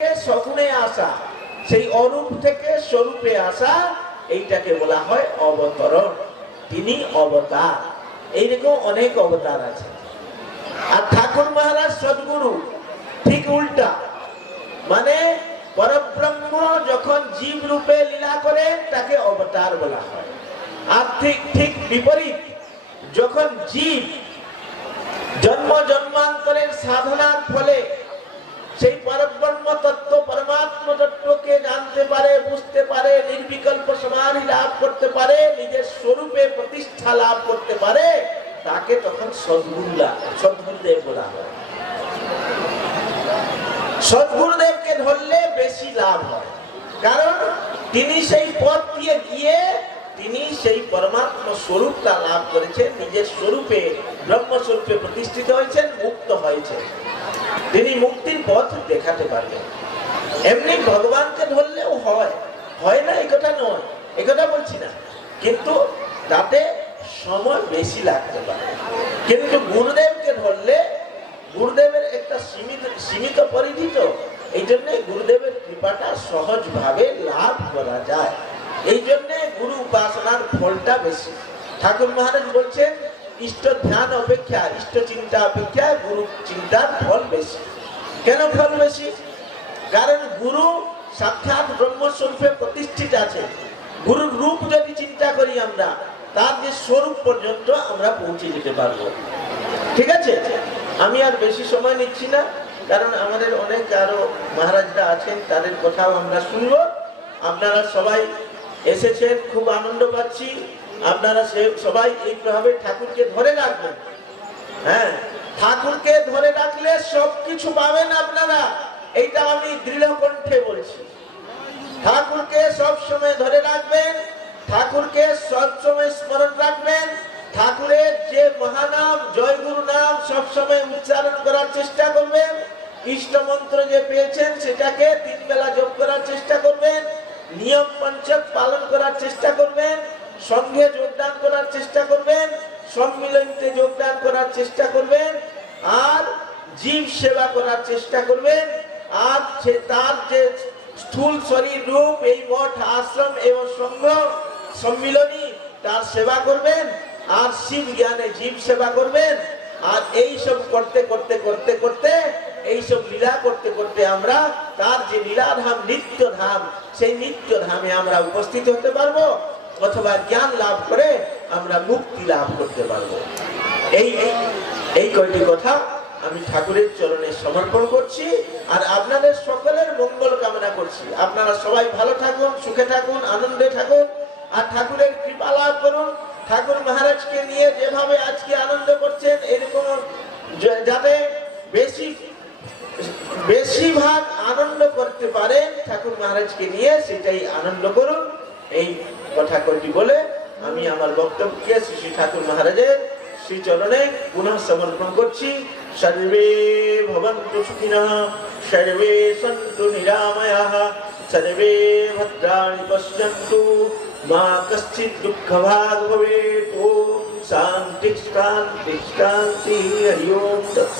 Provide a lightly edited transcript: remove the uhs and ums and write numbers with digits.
সগুণে আসা, সেই অরূপ থেকে স্বরূপে আসা, এইটাকে বলা হয় অবতরণ। তিনি অবতার। এইরকম অনেক অবতার আছে। আর ঠাকুর মহারাজ সদ্গুরু ঠিক উল্টা, মানে পরব্রহ্ম যখন জীব রূপে লীলা করেন তাকে অবতার বলা হয়। আর ঠিক বিপরীত, যখন জীব জন্ম জন্মান্তরের সাধনার ফলে সেই পরব্রহ্ম তত্ত্ব, পরমাত্মা তত্ত্বকে জানতে পারে, বুঝতে পারে, নির্বিকল্প সমাধি লাভ করতে পারে, নিজের স্বরূপে প্রতিষ্ঠা লাভ করতে পারে, তাকে তখন সদ্গুরুদেব বলা হয়। সদ্গুরুদেবকে ধরলে বেশি লাভ হয়, কারণ তিনি সেই পথ দিয়ে গিয়ে তিনি সেই পরমাত্মা স্বরূপটা লাভ করেছেন, নিজের স্বরূপে ব্রহ্মস্বরূপে প্রতিষ্ঠিত হয়েছেন, মুক্ত হয়েছেন। তিনি মুক্তির পথ দেখাতে পারবেন। এমনি ভগবানকে ধরলেও হয় না, এই কথা নয়, এই কথা বলছি না, কিন্তু তাতে সময় বেশি লাগতে পারে। কিন্তু গুরুদেবকে ধরলে, গুরুদেবের একটা সীমিত পরিধি, তো এই জন্য গুরুদেবের কৃপাটা সহজ ভাবে লাভ করা যায়। এই জন্য গুরু উপাসনার ফলটা বেশি। ঠাকুর মহারাজ বলছেন, ইষ্ট ধ্যান অপেক্ষা, ইষ্ট চিন্তা অপেক্ষা গুরু চিন্তার ফল বেশি। কেন ফল বেশি? কারণ গুরু সাক্ষাৎ ব্রহ্মস্বরূপে প্রতিষ্ঠিত আছে। গুরুর রূপ যদি চিন্তা করি আমরা, তার যে স্বরূপ পর্যন্ত আমরা পৌঁছে যেতে পারবো। ঠিক আছে, আমি আর বেশি সময় নিচ্ছি না, কারণ আমাদের অনেক আরো মহারাজরা আছেন, তাদের কথাও আমরা শুনবো। আপনারা সবাই এসেছেন, খুব আনন্দ পাচ্ছি। আপনারা সবাই এইভাবে ঠাকুরকে ধরে রাখবেন। হ্যাঁ, ঠাকুরকে ধরে রাখলে সবকিছু পাবেন আপনারা, এইটা আমি দৃঢ় কণ্ঠে বলছি। ঠাকুরকে সব সময় ধরে রাখবেন, ঠাকুরকে সব সময় স্মরণ রাখবেন, ঠাকুরের যে মহানাম জয়গুরু নাম সব সময় উচ্চারণ করার চেষ্টা করবেন, ইষ্ট মন্ত্র যে পেয়েছেন সেটাকে 3 বেলা জপ করার চেষ্টা করবেন, নিয়ম পঞ্চক পালন করার চেষ্টা করবেন, সঙ্গে যোগদান করার চেষ্টা করবেন, সম্মিলনীতে যোগদান করার চেষ্টা করবেন, আর জীব সেবা করার চেষ্টা করবেন। আর তার যে স্থূল শরীর রূপ এই মঠ আশ্রম এবং সংঘ সম্মিলনী, তার সেবা করবেন, আর শিব জ্ঞানে জীব সেবা করবেন। আর এই সব করতে করতে করতে করতে এইসব লীলা করতে করতে আমরা তার যে লীলাধাম নিত্য ধাম, সেই নিত্য ধামে আমরা উপস্থিত হতে পারবো, অথবা জ্ঞান লাভ করে আমরা মুক্তি লাভ করতে পারবো। এই কয়টি কথা আমি ঠাকুরের চরণে সমর্পণ করছি, আর আপনাদের সকলের মঙ্গল কামনা করছি। আপনারা সবাই ভালো থাকুন, সুখে থাকুন, আনন্দে থাকুন, আর ঠাকুরের কৃপা লাভ করুন। ঠাকুর মহারাজকে নিয়ে যেভাবে আজকে আনন্দ করছেন, এরকম যাতে বেশিরভাগ আনন্দ করতে পারেন ঠাকুর মহারাজকে নিয়ে, সেটাই আনন্দ করুন। এই কথা কটি বলে আমি আমার বক্তব্যকে শ্রী ঠাকুর মহারাজের শ্রী চরণে পুনঃ সমর্পণ করছি। সর্বে ভবন্তু সুখিনঃ, সর্বে সন্তু নিরাময়াঃ, সর্বে ভদ্রাণি পশ্যন্তু, মা কশ্চিৎ দুঃখভাগ্ ভবেৎ। ওম শান্তি শান্তি শান্তি। হরি ওম তৎসৎ।